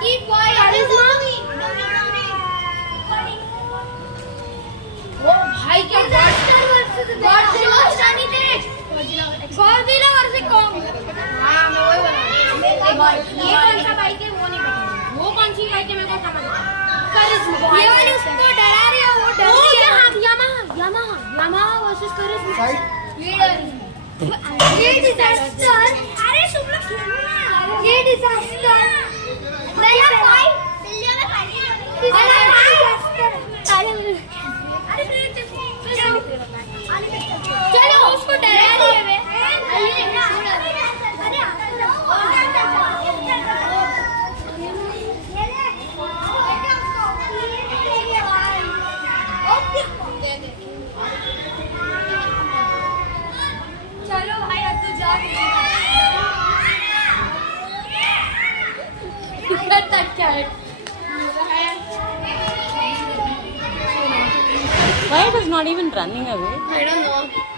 Eat boy. Charisma. वो भाई क्या गॉडजिला वर्सेस कॉन्ग। हाँ मैं वही बोल रहा हूँ। ये कौन सा बाइक है वो नहीं पता। वो कौन सी बाइक है मेरे को समझ नहीं। करिश्मा। ये वाली उसको डरा रही है वो डर रही है। यामाहा वर्सेस करिश्मा। ये डिजास्टर। अरे तुम लोग खेलो ना। ये डिजास्टर। नया फाइट। चलो उसको डरा रही है वे। चलो भाई अब तो जा। क्या है? Why it is not even running away? I don't know.